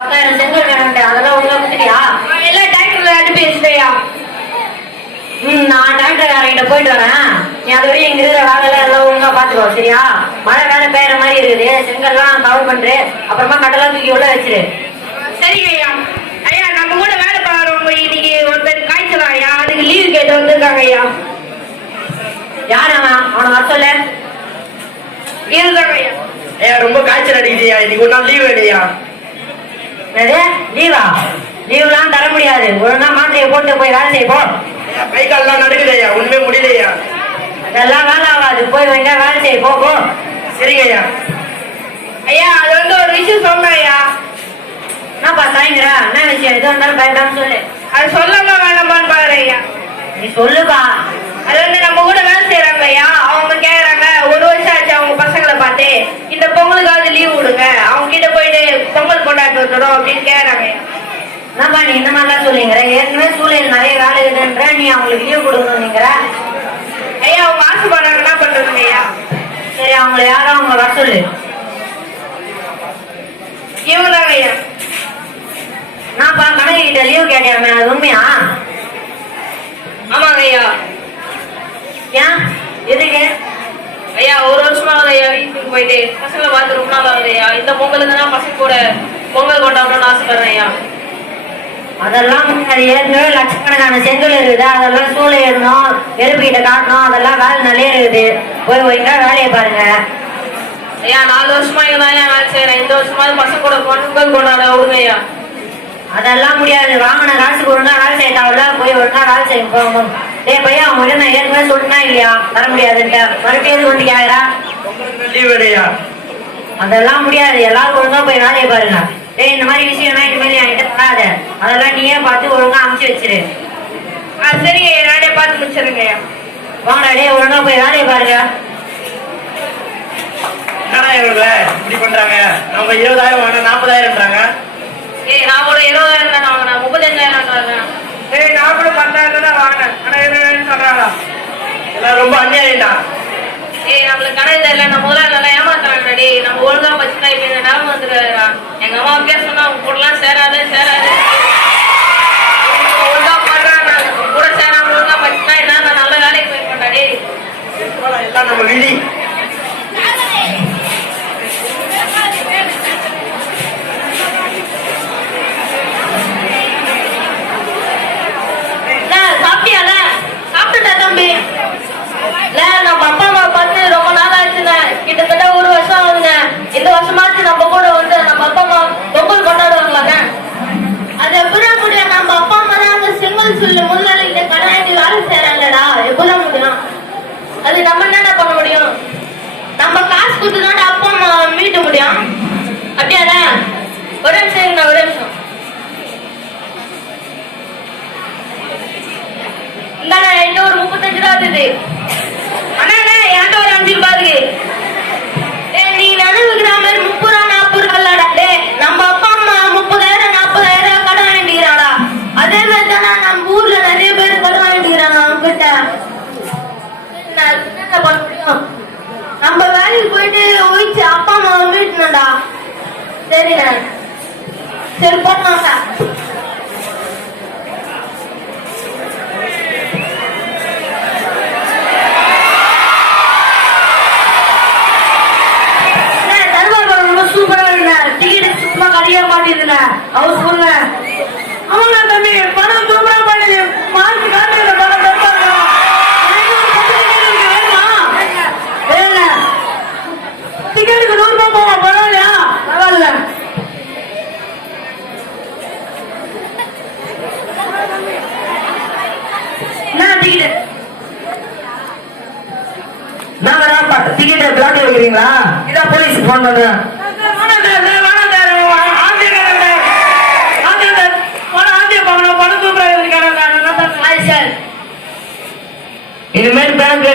பத்தாயிரம் செங்கல் வேணும்ட்டு அதெல்லாம் ஒழுங்கா கொடுத்துட்டியா? எல்லாம் டிராக்டர்ல அனுப்பி வச்சுட்டேயா ம் நான் டாக்டர்காரங்கிட்ட போயிட்டு வரேன். நீ அது வரையும் இங்க இருக்கிற எல்லாம் ஒழுங்கா பாத்துக்கோ சரியா? மழை வேலை பெய்யற மாதிரி இருக்குது. செங்கல்லாம் கவர் பண்று அப்புறமா கட்டெல்லாம் தூக்கி உள்ள வச்சிரு. சரிங்க ஐயா. ஐயா நம்ம கூட வேலை பார்க்குறவங்க இன்னைக்கு ஒருத்தர் காய்ச்சலா ஐயா? அதுக்கு லீவ் கேட்டு வந்திருக்காங்க ஐயா. யார் அவன்? அவனை வர சொல்லு. இருக்காங்க ஐயா. ஐயா ரொம்ப காய்ச்சல் அடிக்குதுயா இன்னைக்கு ஒரு நாள் லீவ் வேணுயா லீவா? லீவ்லாம் தர முடியாது. ஒழுங்கா மாத்திரையை போட்டு போய் வேலை செய்ய போ கை கால்லாம் ஒண்ணுமே முடியலையா அதெல்லாம் வேலை ஆகாது. போய் வேண்டிய வேலை செய்ய போ போ. சரிங்க ஐயா. ஐயா அது வந்து ஒரு விஷயம் சொன்னேன் ஐயா. என்னப்பா தாய்ங்கிற என்ன விஷயம்? எது வந்தாலும் பயப்படாம சொல்லு. அது சொல்லாம வேணாமான்னு பாக்குறேன் ஐயா. நீ சொல்லுப்பா. அது வந்து நம்ம கூட வேலை செய்யறாங்க ஐயா. அவங்க கேக்குறாங்க ஒரு வருஷம் ஆச்சு அவங்க பசங்களை பார்த்து. இந்த பொங்கலுக்காவது லீவ் விடுங்க. அவங்க கிட்ட போயிட்டு பொங்கல் கொண்டாட்டு வந்துடும் அப்படின்னு கேட்கறாங்க என்னப்பா நீ இந்த மாதிரிலாம் சொல்லிங்கிற ஏற்கனவே சூழல் நிறைய வேலை இருக்குன்ற நீ அவங்களுக்கு லீவ் கொடுக்கணுங்கிற ஐயா அவங்க ஆசைப்படுறாங்க என்ன பண்றதுங்க ஐயா? சரி அவங்கள யாரும் அவங்க வர சொல்லு. இவங்களாங்க ஐயா. நான்ப்பா கணக்கு கிட்ட லீவ் கேட்டியாமே அது உண்மையா? ஆமாங்க ஐயா. ஏன்? எதுக்கு? ஐயா ஒரு வருஷமா ஐயா வீட்டுக்கு போயிட்டு பசங்களை பார்த்து ரொம்ப நாள் ஆகுது ஐயா. இந்த பொங்கலுக்கு தான் பசங்க கூட பொங்கல் கொண்டாடணும்னு ஆசைப்படுறேன் ஐயா. அதெல்லாம் அது ஏற்கனவே லட்சக்கணக்கான செங்கல் இருக்குது. அதெல்லாம் சூளை ஏறணும் நெருப்பிட்ட காட்டணும் அதெல்லாம் வேலை நிறைய இருக்குது. போய் ஒழுங்கா வேலையை பாருங்க. ஐயா நாலு வருஷமா இங்க தான் வேலை செய்யறேன் இந்த வருஷமாவது பசங்க கூட பொங்கல் கொண்டாட விடுங்க ஐயா. அதெல்லாம் முடியாது. வாங்கின காசுக்கு ஒழுங்கா வேலை செய்ய தேவையில்ல போய் ஒழுங்கா வேலை செய்ய போகணும். டேய் பையன் அவங்க நான் ஏற்கனவே சொல்லினா இல்லையா? தர முடியாதுன்ட்டு. மறுபடியும் லீவ் வேணுயா அதெல்லாம் முடியாது. எல்லாரும் ஒழுங்கா போய் வேலையை பாருங்க. டேய் இந்த மாதிரி விஷயம்னா இது மாதிரி என்கிட்ட பண்ணாத. அதெல்லாம் நீயே பார்த்து ஒழுங்கா அமுச்சு வச்சிரு. ஐயா நானே பார்த்து முடிச்சிருங்க. வாங்கடா டேய் ஒழுங்கா போய் வேலையை பாருங்க. என்னடா இப்படி பண்றாங்க? நம்ம இருபதாயிரம் வாங்க நாற்பதாயிரம்ன்றாங்க. ஏய் நான் கூட இருபதாயிரம் தானே வாங்கினேன். முப்பத்தஞ்சாயிரம் ஏய் நான் கூட பத்தாயிரம் தான் வாங்கினேன். ஆனா இருபதாயிரம் சொல்றாங்க? எல்லாம் ரொம்ப அநியாயம்டா. ஏய் நம்மளுக்கு கணக்கு தெரியல. நம்ம முதல்ல நல்லா ஏமாத்துறாங்க டேய் நம்ம ஒழுங்கா வச்சுனா இப்ப இந்த நிலம வந்துருக்கா எங்க அம்மா பேசணும் அவங்க கூடலாம் சேராது சேராது இவங்க ஒழுங்கா பண்றாங்க அவங்க கூட சேராம ஒழுங்கா வச்சுனா என்ன நான் நல்ல வேலைக்கு போயிருப்பேன்டா டேய் எல்லாம் நம்ம விழி சாப்பிட்டியால சாப்பிட்டுட்டேன் தம்பி இல்ல நம்ம அப்பா அம்மா பார்த்து ரொம்ப நாள் ஆச்சுங்க கிட்டத்தட்ட ஒரு வருஷம் ஆகுதுங்க இந்த வருஷமாச்சு நம்ம கூட வந்து நம்ம அப்பா அம்மா பொங்கல் கொண்டாடுவாங்களாங்க அது எப்படிதான் முடியும் நம்ம அப்பா அம்மா தான் அங்க செங்கல் சொல்லு முதலாளிகிட்ட கடன் வாங்கி வேலை செய்யறாங்கடா எப்படிதான் முடியும் அது நம்ம என்னென்ன பண்ண முடியும் நம்ம காசு கொடுத்து தான் அப்பா அம்மா மீட்ட முடியும் அப்படியாண்ணா ஒரு நிமிஷம் இருங்கண்ணா ஒரு நிமிஷம் இந்தாண்ணா என்கிட்ட ஒரு முப்பத்தஞ்சு ரூபா இருக்குது அண்ணா அண்ணா ஒரு அஞ்சு ரூபா இருக்கு டேய், நீ நினைவுக்கிற மாதிரி முப்பது ரூபா நாற்பது ரூபா இல்லடா நம்ம அப்பா அம்மா முப்பதாயிரம் நாற்பதாயிரம் கடன் வாங்கிக்கிறாடா அதே மாதிரி தானே நம்ம ஊர்ல நிறைய பேர் கடன் வாங்கிக்கிறாங்க அவங்க கிட்ட நான் என்னென்ன பண்ண முடியும்? நம்ம வேலைக்கு போயிட்டு ஒழிச்சு அப்பா அம்மாவை மீட்டணும்டா சரிண்ணா சரி போனாங்க I was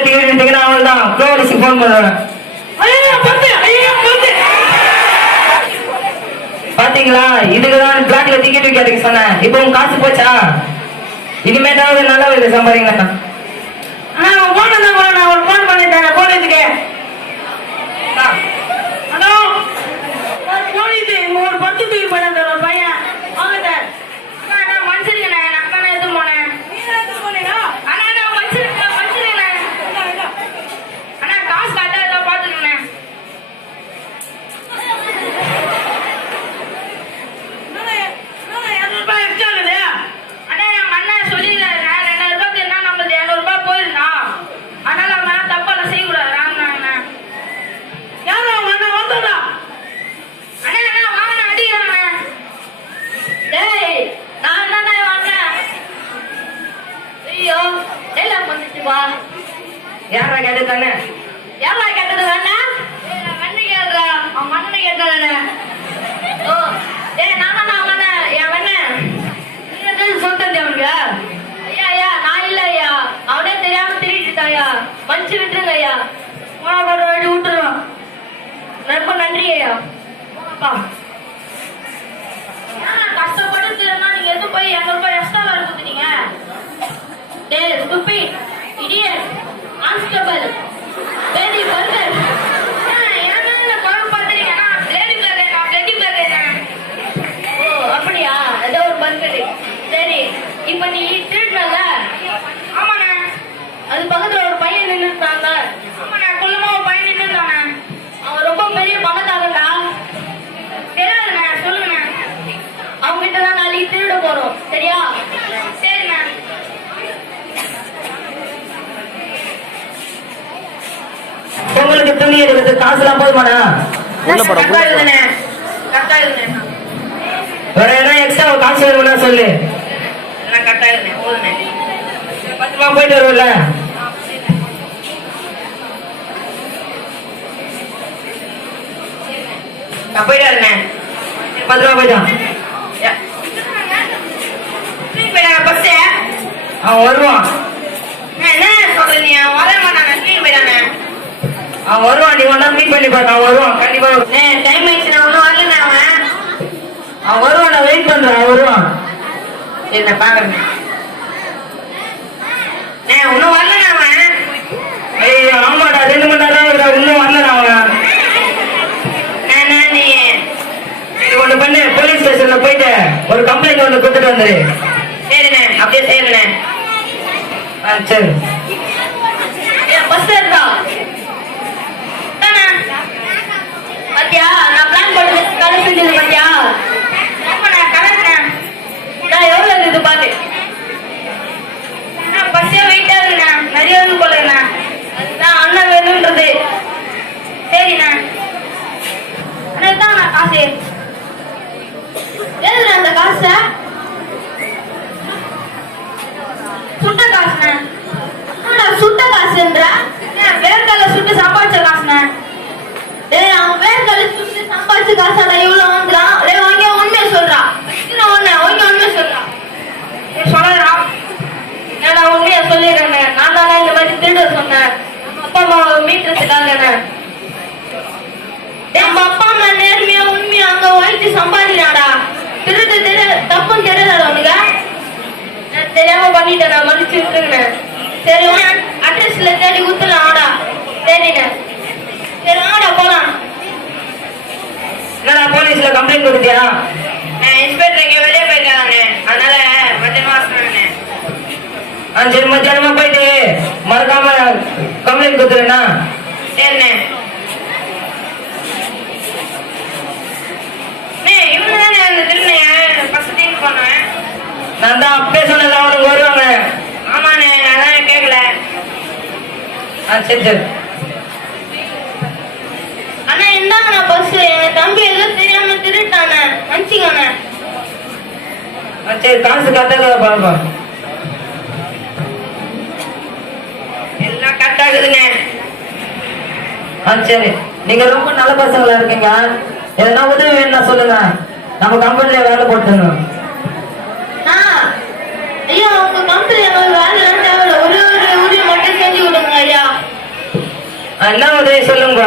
டிக்கெட் எடுத்தீங்கன்னா அவள் தான் போலீஸுக்கு போன் பண்ணுவேன். பாத்தீங்களா? இதுக்குதான் பிளாட்ல டிக்கெட் விற்காதுக்கு சொன்னேன். இப்போ உங்க காசு போச்சா? இனிமேட்டாவது நல்ல ஒரு பத்து Ah. துணி எடுக்கிறது இருக்குண்ணே கரெக்டா இருக்குண்ணே வேற என்ன எக்ஸ்ட்ரா காசு வேணும்னா சொல்லு. எல்லாம் பத்திரமா போயிட்டு வருவல நான் போயிட்டு வரேண்ணே பத்திரமா போயிட்டான் பஸ் அவன் வருவான் என்ன சொல்ற நீ அவன் வர மாட்டானே ஸ்கீல் போயிட்டானே அவன் வருவான் நீ ஒன்னா மீட் பண்ணி பாரு அவன் வருவான் கண்டிப்பா. டைம் ஆயிடுச்சு நான் வரல அவன். அவன் வருவான் நான் வெயிட் பண்றேன் அவன் வருவான். சரி நான் பாக்குறேன். நான் ஒன்றும் வரல அவன். ஆமாடா ரெண்டு மணி நேரம் இன்னும் வரலடா அவன். நீ? ஒண்ணு பண்ணு போலீஸ் ஸ்டேஷன்ல போயிட்டு ஒரு கம்ப்ளைண்ட் ஒண்ணு கொடுத்துட்டு வந்துரு. சரிண்ணே அப்படியே செய்யறேண்ணே. சரி. பஸ் இருக்கா பாத்தியா நான் பிளான் போட்டு கடை செஞ்சது பாத்தியா ஆமாண்ணே கரெக்ட்ண்ணே நான் எவ்வளவு இது பாத்து பஸ்ஸே வெயிட்டா இருக்குண்ணே நிறைய இருக்கு போலண்ணே அதுதான் அண்ணன் வேணும்ன்றது சரிண்ணே அண்ணன் தான் நான் காசு ஏதுல அந்த காசை சுட்ட காசுண்ணே என்னடா சுட்ட காசுன்ற ஏன் வேர்க்கல்ல சுட்டு சம்பாதிச்ச காசுண்ணே டேய் அவன் வேர்க்கல்ல சுட்டு சம்பாதிச்ச காசாடா இவ்வளவு வாங்குறான் டேய் வாங்க உண்மையை சொல்றா இல்ல ஒண்ணு அவங்க உண்மையை சொல்றா சொல்லறா ஏன்னா உண்மையை சொல்லிடுறேன் நான் தானே இந்த மாதிரி திருட சொன்னேன் நம்ம அப்பா அம்மாவை மீட்டுறதுக்காக நம்ம அப்பா அம்மா நேர்மையா உண்மையா அங்க உழைச்சு சம்பாதிக்கிறாடா திருடு திரு தப்புன்னு தெரியாதா உனக்கு நான் தெரியாம பண்ணிட்டேன் நான் மன்னிச்சு விட்டுருங்க. சரி அட்ரஸ்ல தேடி ஊத்தலாம் ஆடா. சரிண்ணே சரி ஆடா போலாம். என்னடா போலீஸ்ல கம்ப்ளைண்ட் கொடுத்தியா? இன்ஸ்பெக்டர் இங்க வெளியே போயிருக்காங்க அதனால மத்தியமா சொன்னேன் ஆ சரி மத்தியானமா போயிட்டு மறக்காம கம்ப்ளைண்ட் கொடுத்துருண்ணா சரிண்ணே நான் தான் அப்பே சொன்னல அவனுக்கு வருவாங்க. ஆமாண்ணே நான் தான் கேட்கல ஆ சரி சரி. அண்ணா இந்தாங்கண்ணா பஸ் என் தம்பி ஏதோ தெரியாம திருட்டானே. மன்னிச்சுக்கண்ணே ஆ சரி காசு கரெக்டாக பாருப்பா எல்லாம் இருக்குதுண்ணே ஆ சரி. நீங்க ரொம்ப நல்ல பசங்களா இருக்கீங்க. எதனா உதவி வேணும்னா சொல்லுங்க. நம்ம கம்பெனில வேலை போட்டுருங்க ஒரே ஒரு உதவி மட்டும் செஞ்சு ஐயா. என்ன உதவி சொல்லுங்க.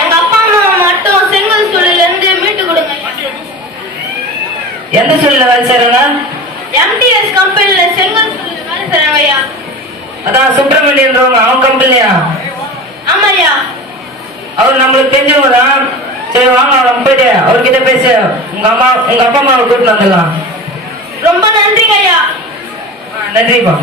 எங்க அப்பா அம்மா மட்டும் செங்கல் சூழல இருந்து மீட்டு கொடுங்க எந்த சூழ்நிலை வேலை செய்யறாங்க எம்டிஎஸ் கம்பெனில செங்கல் சூழல வேலை செய்றாங்க ஐயா. அதான் சுப்பிரமணியன்றவங்க அவன் கம்பெனியா ஆமா ஐயா அவர் நம்மளுக்கு தெரிஞ்சவங்க தான். சரி வாங்க நம்ம போயிட்டு அவர்கிட்ட பேச உங்க அம்மா உங்க அப்பா அம்மாவை கூட்டிட்டு வந்துடலாம். ரொம்ப நன்றிங்க ஐயா. நன்றிப்பா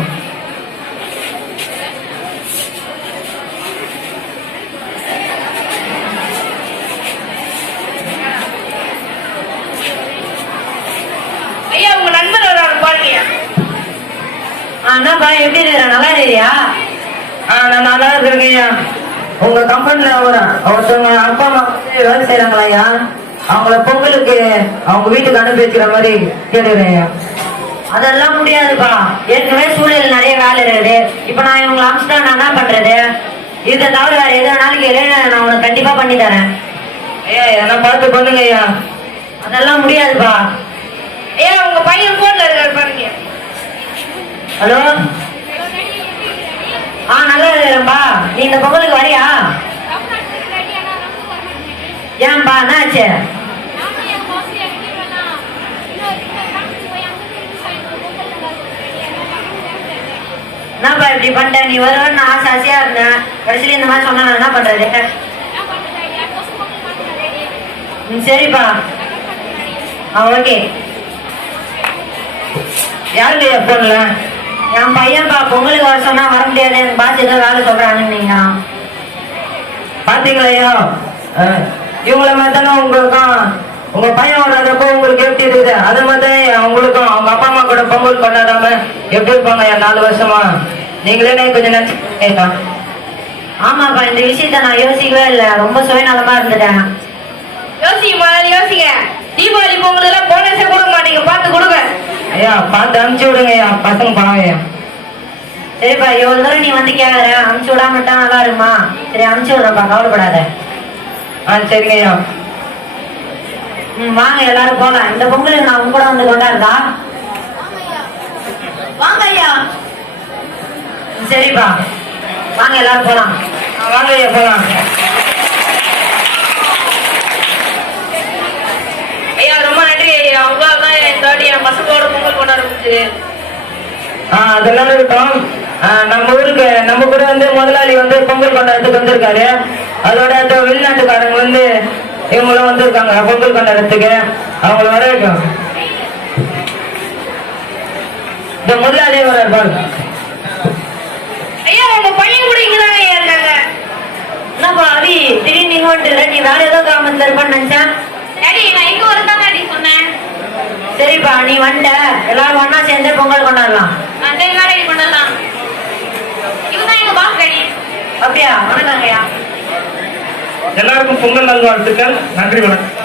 என்னப்பா எப்படி இருக்கிற நல்லா இருக்கிறியா ஆ நான் நல்லா இருக்கேங்க ஐயா. உங்க கம்பெனில ஒரு ஒருத்தவங்க அப்பா அம்மா வந்து வேலை செய்யறாங்களா அவங்கள பொங்கலுக்கு அவங்க வீட்டுக்கு அனுப்பி வைக்கிற மாதிரி கேட்டுக்கிறேன் அதெல்லாம் முடியாதுப்பா. ஏற்கனவே சூழல் நிறைய வேலை இருக்குது. இப்ப நான் இவங்களை அமிச்சுட்டா நான் என்ன பண்றது? இதை தவிர வேற எது வேணாலும் கேளு. நான் உனக்கு கண்டிப்பா பண்ணி தரேன். ஐயா என்ன பார்த்து பண்ணுங்க ஐயா. அதெல்லாம் முடியாதுப்பா. ஐயா உங்க பையன் போன்ல இருக்காரு பாருங்க. ஹலோ? ஆ நல்லா இருக்கிறேன்பா நீ இந்த பொங்கலுக்கு வரியா? ஏன்பா என்னாச்சு? என்னப்பா இப்படி பண்ணிட்டேன் நீ வருவன்னு ஆசை ஆசையா இருந்தேன். கடைசியில இந்த மாதிரி சொன்னா நான் என்ன பண்றது? ம், சரிப்பா. ஓகே. யாருங்க ஐயா போன்ல என் பையன்ப்பா பொங்கலுக்கு வர சொன்னா வர முடியாது. எனக்கு பார்த்து ஏதோ வேலை சொல்றாங்க நீங்க பாத்தீங்களா இவங்கள மாதிரி தானே உங்களுக்கும்? உங்க பையன் வராதப்போ உங்களுக்கு எப்படி இருக்குது? அது மாதிரி உங்களுக்கும் அவங்க அப்பா அம்மா கூட பொங்கல் கொண்டாடாம எப்படி இருப்பாங்க? ஐயா நாலு வருஷமா? நீங்களே கொஞ்சம் நினைச்சு ஆமாப்பா இந்த விஷயத்த நான் யோசிக்கவே இல்லை. ரொம்ப சுயநலமா இருந்துட்டேன் யோசிக்க முதல்ல யோசிங்க. தீபாவளி பொங்கல் எல்லாம் போனஸே கொடுக்க மாட்டீங்க. பார்த்து கொடுங்க. ஐயா பார்த்து அனுப்பிச்சு விடுங்க ஐயா. பசங்க பாவம் ஐயா. சரிப்பா இவ்வளவு தூரம் நீ வந்து கேக்குற? அமுச்சு விடாம விட்டா நல்லா இருக்குமா? சரி அமுச்சு விடுறப்பா கவலைப்படாத. ஆ சரிங்க ஐயா. வாங்க எல்லாரும் போலாம் இந்த பொங்கலுக்கு நான் உங்க கூட வந்து கொண்டாடுதா வாங்க ஐயா. சரிப்பா. வாங்க எல்லாரும் போலாம். வாங்க ஐயா போலாம். ஐயா ரொம்ப நன்றி ஐயா. உங்களால தான் இந்த வாட்டி என் பசங்களோட பொங்கல் கொண்டாட முடிஞ்சது. ஆ அதெல்லாம் இருக்கட்டும். நம்ம ஊருக்கு நம்ம கூட வந்து முதலாளி வந்து பொங்கல் கொண்டாடத்துக்கு வந்திருக்காரு. அதோட வெளிநாட்டுக்காரங்க வந்து இவங்களும் வந்திருக்காங்க. பொங்கல் கொண்டாடத்துக்கு. அவங்கள வர இந்த முதலாளியே பாருங்க. ஐயா உங்க ஐயா இருக்காங்க? என்னப்பா அவி திடீர்னு நீங்க வந்துட்டு நீ வேற ஏதோ கிராமத்துல இருப்பான்னு நினைச்சேன். நான் இங்க வரதான் டாடி சொன்னேன். சரிப்பா நீ வந்துட்ட எல்லாரும் ஒண்ணா சேர்ந்து பொங்கல் கொண்டாடலாம். சரி டாடி பண்ணலாம் இவன் எங்க பாஸ் அப்படியா? வணக்கங்கய்யா எல்லாருக்கும் பொங்கல் நல்வாழ்த்துக்கள். நன்றி வணக்கம்.